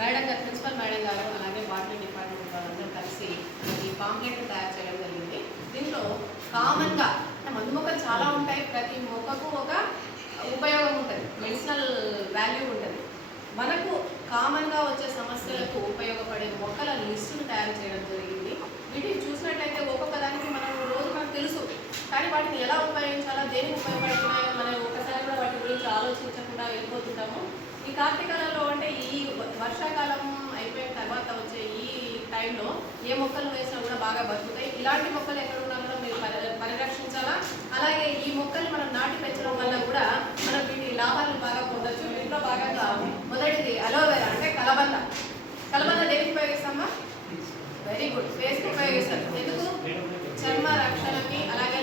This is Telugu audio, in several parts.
మేడం గారు, ప్రిన్సిపల్ మేడం గారు, అలాగే బాటనీ డిపార్ట్మెంట్ వాళ్ళందరూ కలిసి ఈ పాంప్లెట్ తయారు చేయడం జరిగింది. దీంట్లో కామన్గా మందు మొక్కలు చాలా ఉంటాయి, ప్రతి మొక్కకు ఒక ఉపయోగం ఉంటుంది, మెడిసినల్ వాల్యూ ఉంటుంది. మనకు కామన్గా వచ్చే సమస్యలకు ఉపయోగపడే మొక్కల లిస్టును తయారు చేయడం జరిగింది. వీటిని చూసినట్లయితే ఒక్కొక్క దానికి మనకు తెలుసు, కానీ వాటిని ఎలా ఉపయోగించాలో, దేనికి ఉపయోగపడుతున్నాయో మనం ఒకసారి కూడా వాటి గురించి ఆలోచించకుండా వెళ్ళిపోతుంటాము. ఈ కార్తీకాలంలో అంటే ఈ వర్షాకాలం అయిపోయిన తర్వాత వచ్చే ఈ టైంలో ఏ మొక్కలు వేసినా కూడా బాగా బతుకుతాయి. ఇలాంటి మొక్కలు ఎక్కడ ఉన్నా కూడా మీరు పరిరక్షించాలా. అలాగే ఈ మొక్కలు మనం నాటి పెంచడం వల్ల కూడా మనం వీటి లాభాలను బాగా పొందొచ్చు. దీంట్లో భాగంగా మొదటిది అలోవెరా, అంటే కలబంద. కలబంద దేనికి ఉపయోగిస్తామా? వెరీ గుడ్, ఫేస్కి ఉపయోగిస్తారు. ఎందుకు? చర్మ రక్షణకి, అలాగే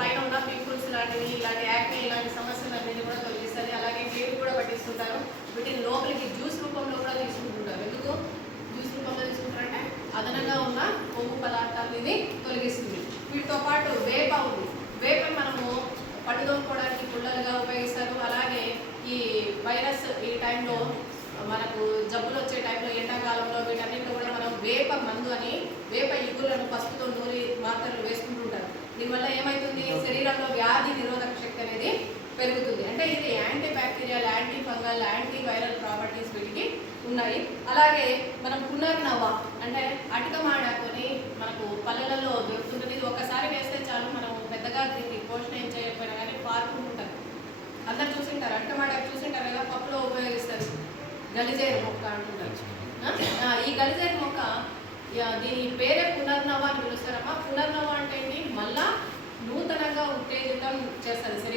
పైన ఉన్న పింపుల్స్ లాంటివి, ఇలాంటి యాక్నే, ఇలాంటి సమస్యలన్నింటినీ కూడా తొలగిస్తుంది. అలాగే నీరు కూడా పట్టిస్తుంటారు. వీటిని లోపలికి జ్యూస్ రూపంలో కూడా తీసుకుంటుంటారు. ఎందుకు జ్యూస్ రూపంలో తీసుకుంటారంటే అదనంగా ఉన్న కొవ్వు పదార్థాలు ఇది తొలగిస్తుంది. వీటితో పాటు వేప ఉంది. వేపని మనము పట్టుదోలుకోవడానికి పుల్లలుగా ఉపయోగిస్తారు. అలాగే ఈ వైరస్ ఈ టైంలో మనకు జబ్బులు వచ్చే టైంలో, ఎండాకాలంలో వీటన్నింటిలో కూడా మనం వేప మందు అని వేప ఇగులను పసుపుతో నూరి మాత్రలు వేసుకుంటుంటారు. దీనివల్ల ఏమవుతుంది? శరీరంలో వ్యాధి నిరోధక శక్తి అనేది పెరుగుతుంది. అంటే ఇది anti bacterial, anti fungal, anti viral properties వీటికి ఉన్నాయి. అలాగే మనం పునర్నవ, అంటే అటిక మాడకొని మనకు పల్లెలలో దొరుకుతుంటుంది. ఇది ఒక్కసారి వేస్తే చాలు, మనం పెద్దగా దీనికి పోషణ ఏం చేయకపోయినా కానీ పారుకుంటుంటారు. అందరు చూసింటారు, అటిక మాడ చూసింటారు కదా, పప్పులో ఉపయోగిస్తారు. గలిజేరు మొక్క అంటుంటారు. ఈ గలిజేరు మొక్క దీని పేరే పునర్నవ అని పిలుస్తారమ్మా. పునర్నవ అంటే ఏంటి? మళ్ళా నూతనంగా ఉత్తేజితం చేస్తుంది శరీరం.